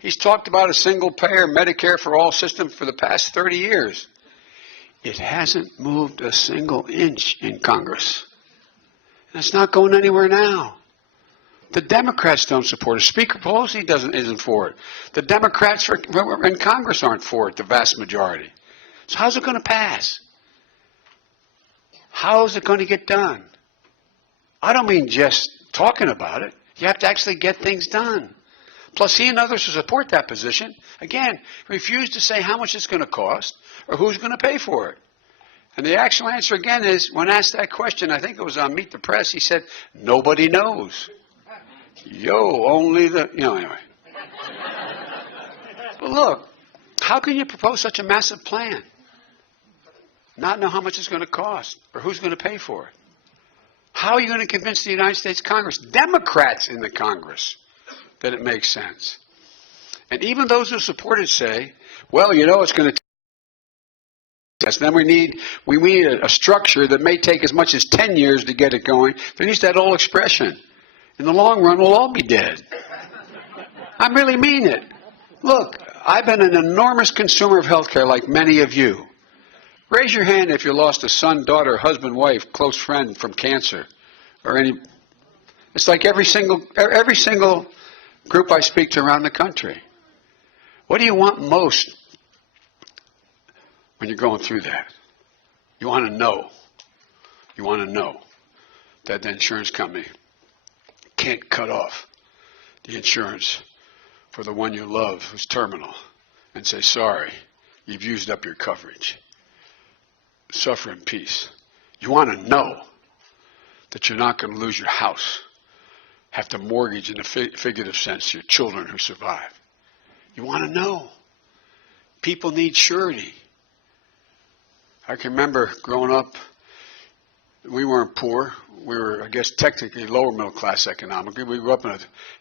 He's talked about a single-payer Medicare for all system for the past 30 years. It hasn't moved a single inch in Congress. And it's not going anywhere now. The Democrats don't support it. Speaker Pelosi isn't for it. The Democrats in Congress aren't for it, the vast majority. So how's it going to pass? How is it going to get done? I don't mean just talking about it. You have to actually get things done. Plus, he and others who support that position, again, refuse to say how much it's going to cost or who's going to pay for it. And the actual answer, again, is when asked that question, I think it was on Meet the Press, he said, nobody knows. Anyway. But look, how can you propose such a massive plan? Not know how much it's going to cost or who's going to pay for it? How are you going to convince the United States Congress, Democrats in the Congress, that it makes sense? And even those who support it say, well, it's going to take us. Then we need a structure that may take as much as 10 years to get it going. They use that old expression. In the long run, we'll all be dead. I really mean it. Look, I've been an enormous consumer of health care like many of you. Raise your hand if you lost a son, daughter, husband, wife, close friend from cancer or any. It's like every single group I speak to around the country. What do you want most when you're going through that? You want to know. You want to know that the insurance company can't cut off the insurance for the one you love who's terminal and say, sorry, you've used up your coverage. Suffer in peace. You want to know that you're not going to lose your house, have to mortgage in a figurative sense your children who survive. You want to know. People need surety. I can remember growing up, we weren't poor. We were, I guess, technically lower middle class economically. We grew up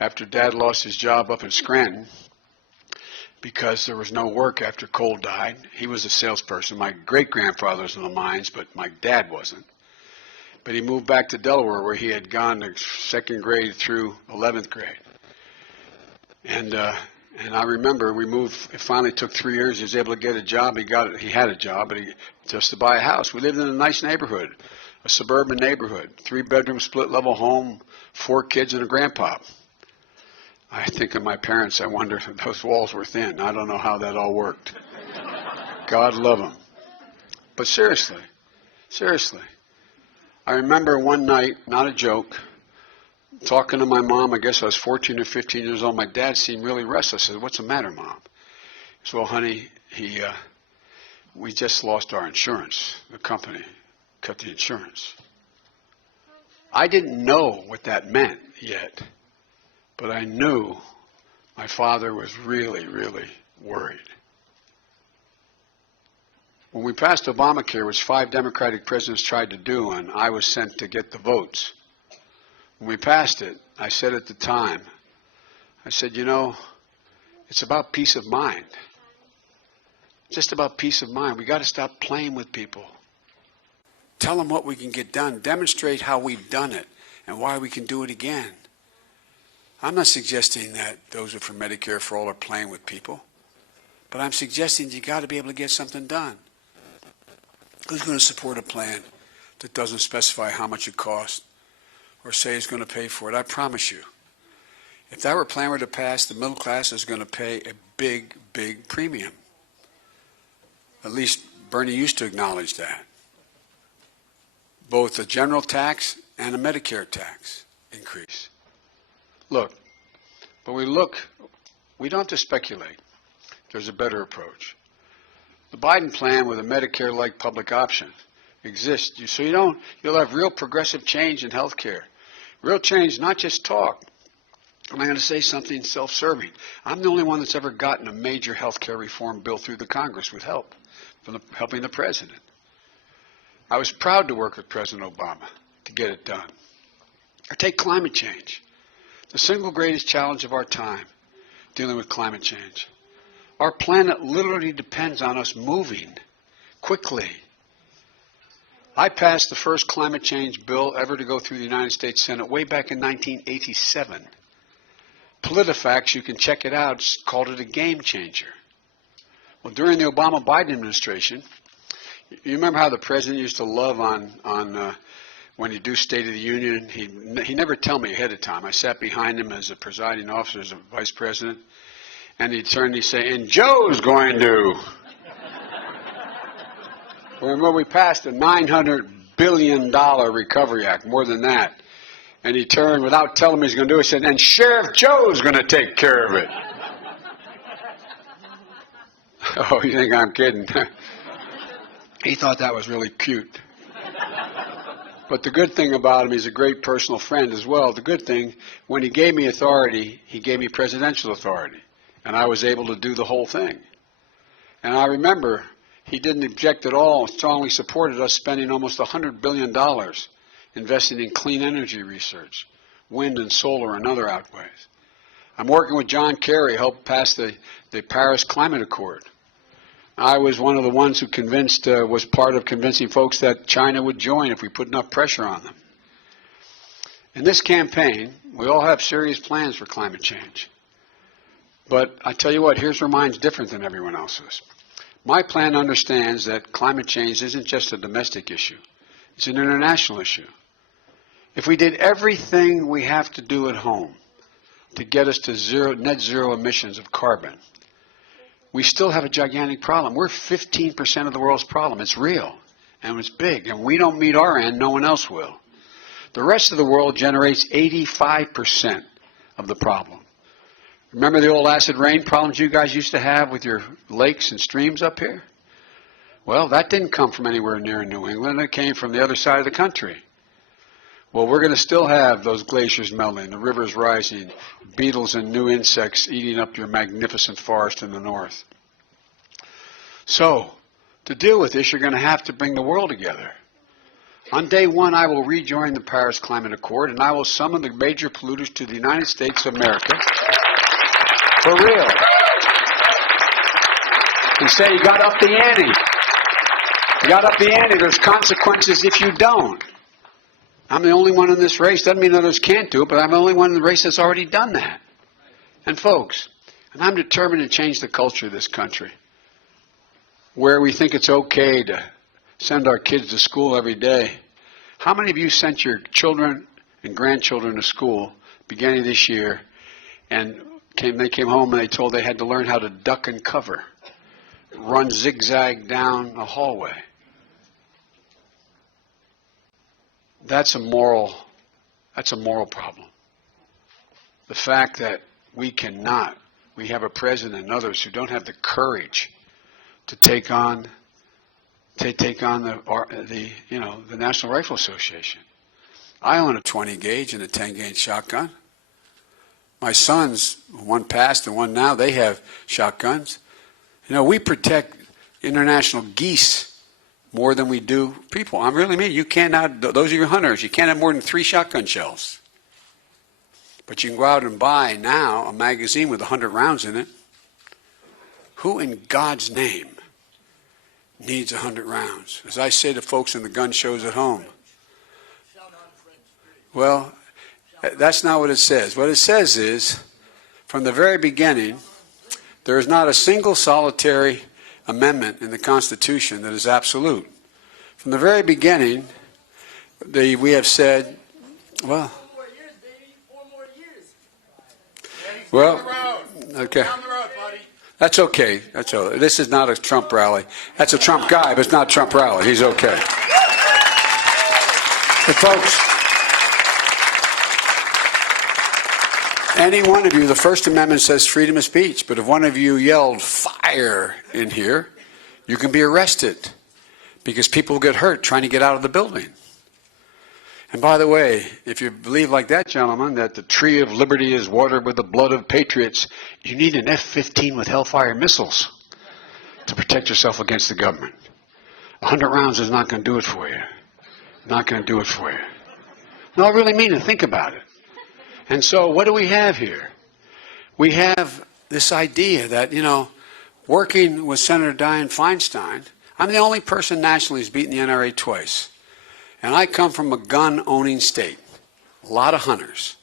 after Dad lost his job up in Scranton because there was no work after Cole died. He was a salesperson. My great-grandfather was in the mines, but my dad wasn't. But he moved back to Delaware where he had gone to second grade through 11th grade. And I remember we moved. It finally took 3 years. He was able to get a job. He had a job, but just to buy a house. We lived in a nice neighborhood, a suburban neighborhood, 3-bedroom split-level home, 4 kids and a grandpa. I think of my parents. I wonder if those walls were thin. I don't know how that all worked. God love them. But seriously, I remember one night, not a joke, talking to my mom. I guess I was 14 or 15 years old. My dad seemed really restless. I said, what's the matter, Mom? He said, well, honey, we just lost our insurance. The company cut the insurance. I didn't know what that meant yet, but I knew my father was really, really worried. When we passed Obamacare, which 5 Democratic presidents tried to do, and I was sent to get the votes, when we passed it, I said at the time, I said, it's about peace of mind. Just about peace of mind. We got to stop playing with people. Tell them what we can get done. Demonstrate how we've done it and why we can do it again. I'm not suggesting that those who are for Medicare for all are playing with people, but I'm suggesting you got to be able to get something done. Who's going to support a plan that doesn't specify how much it costs or say it's going to pay for it? I promise you, if that plan were to pass, the middle class is going to pay a big, big premium. At least Bernie used to acknowledge that. Both a general tax and a Medicare tax increase. Look, we don't have to speculate. There's a better approach. The Biden plan with a Medicare-like public option exists. So you'll have real progressive change in health care. Real change, not just talk. I'm going to say something self-serving. I'm the only one that's ever gotten a major health care reform bill through the Congress with help from helping the president. I was proud to work with President Obama to get it done. Or take climate change. The single greatest challenge of our time, dealing with climate change. Our planet literally depends on us moving quickly. I passed the first climate change bill ever to go through the United States Senate way back in 1987. PolitiFacts, you can check it out, called it a game changer. Well, during the Obama-Biden administration, you remember how the president used to love on when you do State of the Union, he never tell me ahead of time. I sat behind him as a presiding officer, as a vice president, and he'd turn and he'd say, and Joe's going to. Remember, we passed a $900 billion Recovery Act, more than that. And he turned, without telling me he's going to do it, he said, and Sheriff Joe's going to take care of it. Oh, you think I'm kidding? He thought that was really cute. But the good thing about him, he's a great personal friend as well. The good thing, when he gave me authority, he gave me presidential authority. And I was able to do the whole thing. And I remember he didn't object at all, strongly supported us spending almost $100 billion investing in clean energy research, wind and solar and other outways. I'm working with John Kerry, helped pass the Paris Climate Accord. I was one of the ones who was part of convincing folks that China would join if we put enough pressure on them. In this campaign, we all have serious plans for climate change. But I tell you what, here's where mine's different than everyone else's. My plan understands that climate change isn't just a domestic issue. It's an international issue. If we did everything we have to do at home to get us to net zero emissions of carbon, we still have a gigantic problem. We're 15% of the world's problem. It's real, and it's big, and we don't meet our end, no one else will. The rest of the world generates 85% of the problem. Remember the old acid rain problems you guys used to have with your lakes and streams up here? Well, that didn't come from anywhere near New England. It came from the other side of the country. Well, we're going to still have those glaciers melting, the rivers rising, beetles and new insects eating up your magnificent forest in the north. So, to deal with this, you're going to have to bring the world together. On day one, I will rejoin the Paris Climate Accord, and I will summon the major polluters to the United States of America. For real. And say, you got up the ante. You got up the ante. There's consequences if you don't. I'm the only one in this race. Doesn't mean others can't do it, but I'm the only one in the race that's already done that. And folks, and I'm determined to change the culture of this country, where we think it's okay to send our kids to school every day. How many of you sent your children and grandchildren to school beginning of this year, and they came home and they told they had to learn how to duck and cover, run zigzag down a hallway? That's a moral problem. The fact that we have a president and others who don't have the courage to take on the National Rifle Association. I own a 20 gauge and a 10 gauge shotgun. My sons, one passed and one now, they have shotguns. We protect international geese more than we do people. I really mean, you cannot, those of you hunters, you can't have more than 3 shotgun shells. But you can go out and buy now a magazine with 100 rounds in it. Who in God's name needs 100 rounds? As I say to folks in the gun shows at home. Well, that's not what it says. What it says is, from the very beginning, there is not a single solitary amendment in the Constitution that is absolute. From the very beginning, we have said, well, 4 more years, baby. 4 more years. Well, okay. Down the road, buddy. That's okay. That's all. This is not a Trump rally. That's a Trump guy, but it's not a Trump rally. He's okay. But folks, any one of you, the First Amendment says freedom of speech, but if one of you yelled fire in here, you can be arrested because people get hurt trying to get out of the building. And by the way, if you believe like that gentleman, that the tree of liberty is watered with the blood of patriots, you need an F-15 with Hellfire missiles to protect yourself against the government. 100 rounds is not going to do it for you. Not going to do it for you. No, I really mean it. Think about it. And so what do we have here? We have this idea that, working with Senator Dianne Feinstein, I'm the only person nationally who's beaten the NRA twice. And I come from a gun-owning state. A lot of hunters.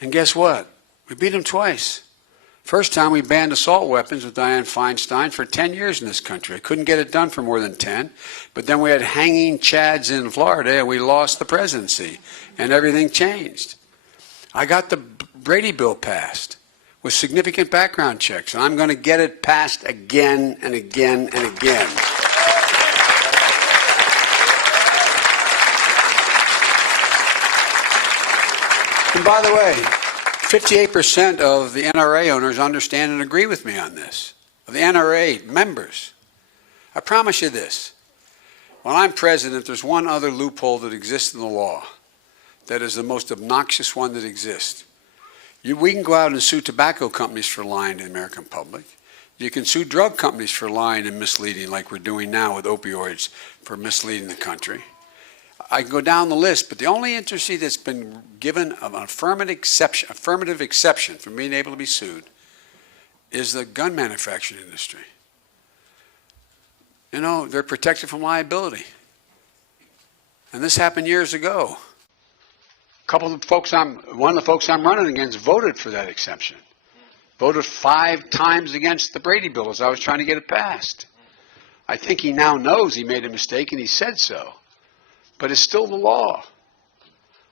And guess what? We beat them twice. First time we banned assault weapons with Dianne Feinstein for 10 years in this country. I couldn't get it done for more than 10. But then we had hanging Chads in Florida and we lost the presidency and everything changed. I got the Brady bill passed with significant background checks, and I'm going to get it passed again and again and again. And by the way, 58% of the NRA owners understand and agree with me on this, of the NRA members. I promise you this. When I'm president, there's one other loophole that exists in the law that is the most obnoxious one that exists. We can go out and sue tobacco companies for lying to the American public. You can sue drug companies for lying and misleading, like we're doing now with opioids, for misleading the country. I can go down the list, but the only industry that's been given an affirmative exception from being able to be sued is the gun manufacturing industry. You know, they're protected from liability. And this happened years ago. One of the folks I'm running against voted for that exception. Voted 5 times against the Brady bill as I was trying to get it passed. I think he now knows he made a mistake and he said so. But it's still the law.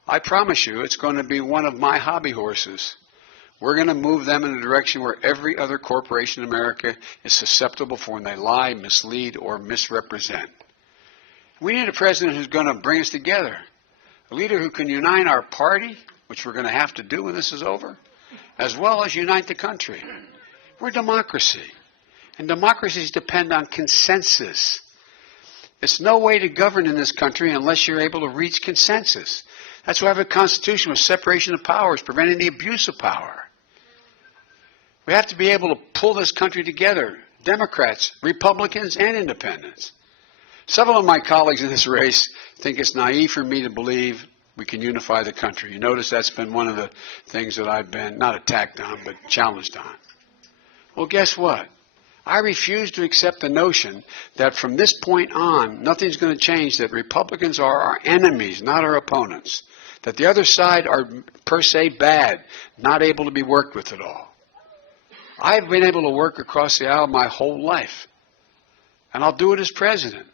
I promise you it's going to be one of my hobby horses. We're going to move them in a direction where every other corporation in America is susceptible for when they lie, mislead, or misrepresent. We need a president who's going to bring us together. A leader who can unite our party, which we're going to have to do when this is over, as well as unite the country. We're a democracy. And democracies depend on consensus. It's no way to govern in this country unless you're able to reach consensus. That's why we have a constitution with separation of powers, preventing the abuse of power. We have to be able to pull this country together, Democrats, Republicans, and independents. Several of my colleagues in this race think it's naive for me to believe we can unify the country. You notice that's been one of the things that I've been not attacked on, but challenged on. Well, guess what? I refuse to accept the notion that from this point on, nothing's going to change, that Republicans are our enemies, not our opponents, that the other side are per se bad, not able to be worked with at all. I've been able to work across the aisle my whole life, and I'll do it as president.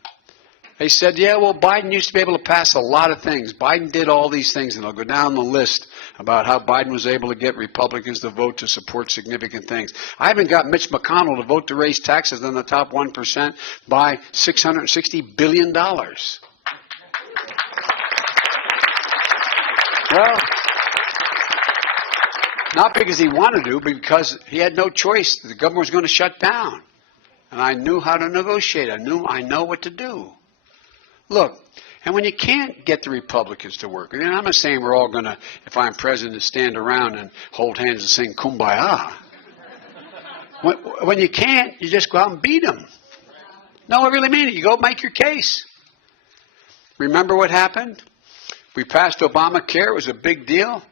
They said, yeah, well, Biden used to be able to pass a lot of things. Biden did all these things, and I'll go down the list about how Biden was able to get Republicans to vote to support significant things. I haven't got Mitch McConnell to vote to raise taxes on the top 1% by $660 billion. Well, not because he wanted to, but because he had no choice. The government was going to shut down. And I knew how to negotiate. I know what to do. Look, and when you can't get the Republicans to work, and I'm not saying we're all going to, if I'm president, stand around and hold hands and sing Kumbaya. When you can't, you just go out and beat them. No, I really mean it. You go make your case. Remember what happened? We passed Obamacare. It was a big deal.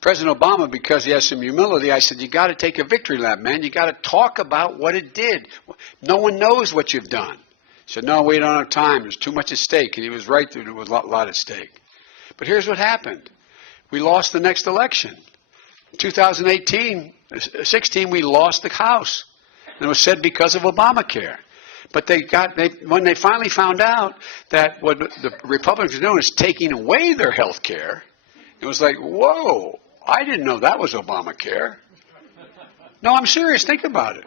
President Obama, because he has some humility, I said, you got to take a victory lap, man. You got to talk about what it did. No one knows what you've done. He said, no, we don't have time. There's too much at stake. And he was right. There was a lot at stake. But here's what happened. We lost the next election. In 2016, we lost the House. And it was said because of Obamacare. But when they finally found out that what the Republicans were doing is taking away their health care, it was like, whoa, I didn't know that was Obamacare. No, I'm serious. Think about it.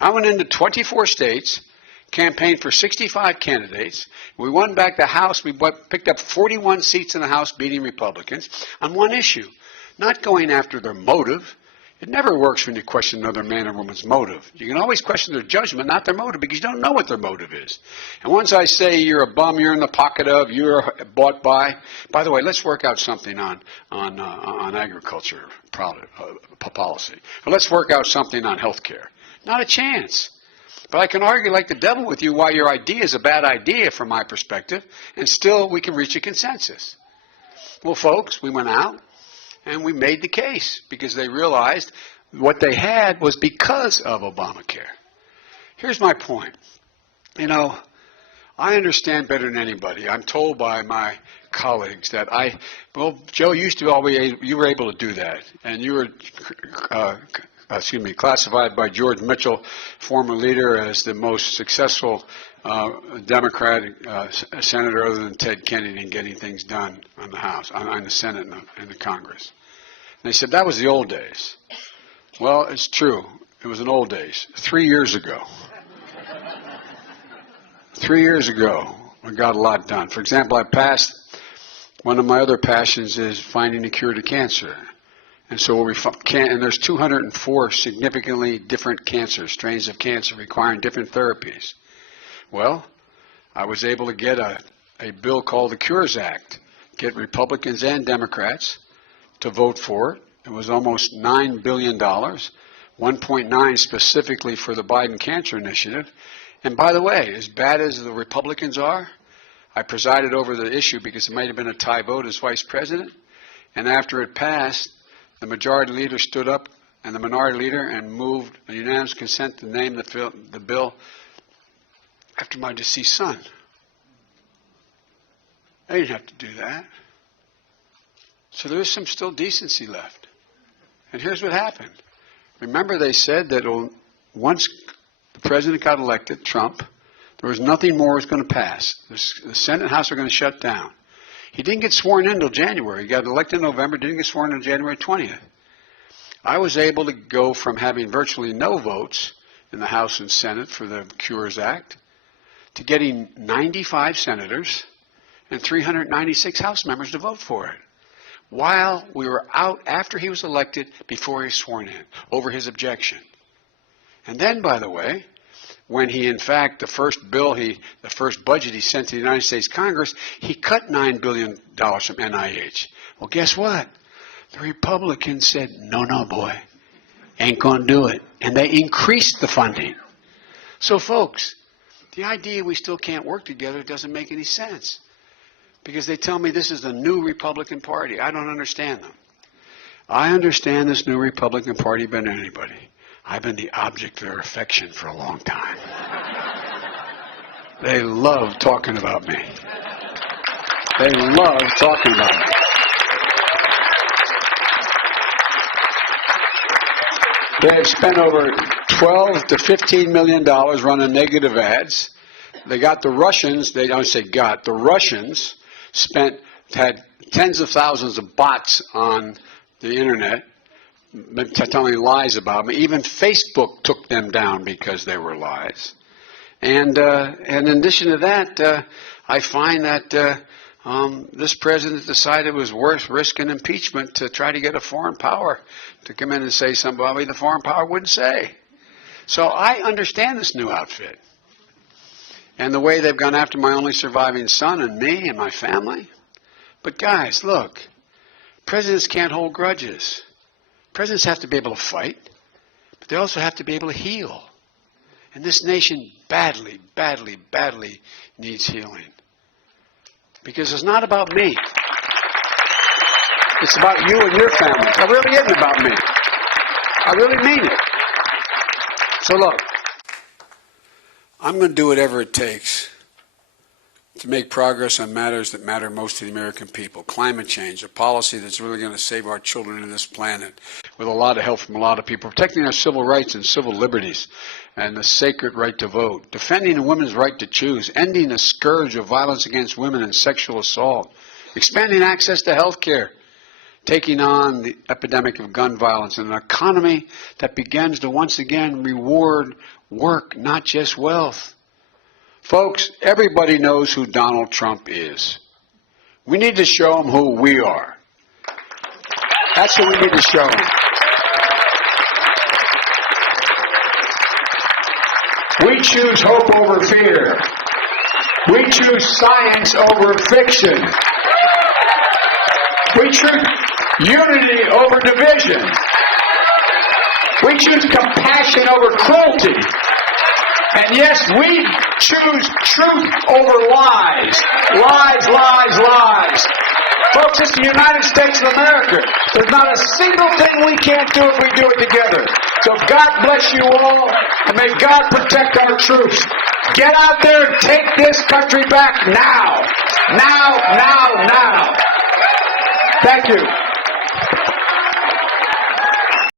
I went into 24 states, campaigned for 65 candidates. We won back the House. We picked up 41 seats in the House, beating Republicans on one issue, not going after their motive. It never works when you question another man or woman's motive. You can always question their judgment, not their motive, because you don't know what their motive is. And once I say you're a bum, you're in the pocket of, you're bought by the way, let's work out something on agriculture policy. Or let's work out something on health care. Not a chance. But I can argue like the devil with you why your idea is a bad idea from my perspective, and still we can reach a consensus. Well, folks, we went out and we made the case because they realized what they had was because of Obamacare. Here's my point. You know, I understand better than anybody. I'm told by my colleagues that Joe, you were able to do that, and you were, classified by George Mitchell, former leader, as the most successful Democratic senator other than Ted Kennedy in getting things done on the House, on the Senate and the Congress. And they said that was the old days. Well, it's true. It was an old days. 3 years ago. 3 years ago, we got a lot done. For example, one of my other passions is finding a cure to cancer. And so and there's 204 significantly different cancers, strains of cancer requiring different therapies. Well, I was able to get a bill called the Cures Act, get Republicans and Democrats to vote for it. It was almost $9 billion, 1.9 specifically for the Biden Cancer Initiative. And by the way, as bad as the Republicans are, I presided over the issue because it might have been a tie vote as vice president. And after it passed, the majority leader stood up and the minority leader and moved a unanimous consent to name the bill after my deceased son. They didn't have to do that. So there is some still decency left. And here's what happened. Remember, they said that once the president got elected, Trump, there was nothing more was going to pass. The Senate and House were going to shut down. He didn't get sworn in until January. He got elected in November, didn't get sworn in until January 20th. I was able to go from having virtually no votes in the House and Senate for the Cures Act to getting 95 senators and 396 House members to vote for it, while we were out after he was elected, before he was sworn in, over his objection. And then, by the way, when he, in fact, the first budget he sent to the United States Congress, he cut $9 billion from NIH. Well, guess what? The Republicans said, no, boy, ain't going to do it. And they increased the funding. So, folks, the idea we still can't work together doesn't make any sense. Because they tell me this is the new Republican Party. I don't understand them. I understand this new Republican Party better than anybody. I've been the object of their affection for a long time. They love talking about me. They love talking about me. They have spent over $12 to $15 million running negative ads. They got the Russians, the Russians had tens of thousands of bots on the internet telling lies about me. Even Facebook took them down because they were lies. And in addition to that, I find that this president decided it was worth risking impeachment to try to get a foreign power to come in and say something about me the foreign power wouldn't say. So I understand this new outfit. And the way they've gone after my only surviving son and me and my family. But guys, look, presidents can't hold grudges. Presidents have to be able to fight, but they also have to be able to heal. And this nation badly, badly, badly needs healing. Because it's not about me. It's about you and your family. It really isn't about me. I really mean it. So look, I'm going to do whatever it takes to make progress on matters that matter most to the American people. Climate change, a policy that's really going to save our children and this planet, with a lot of help from a lot of people. Protecting our civil rights and civil liberties and the sacred right to vote. Defending a woman's right to choose. Ending the scourge of violence against women and sexual assault. Expanding access to health care. Taking on the epidemic of gun violence, and an economy that begins to once again reward work, not just wealth. Folks, everybody knows who Donald Trump is. We need to show him who we are. That's what we need to show him. We choose hope over fear. We choose science over fiction. We choose unity over division. We choose compassion over cruelty. And yes, we choose truth over lies. Lies, lies, lies. Folks, it's the United States of America. There's not a single thing we can't do if we do it together. So God bless you all, and may God protect our troops. Get out there and take this country back now. Now, now, now. Thank you.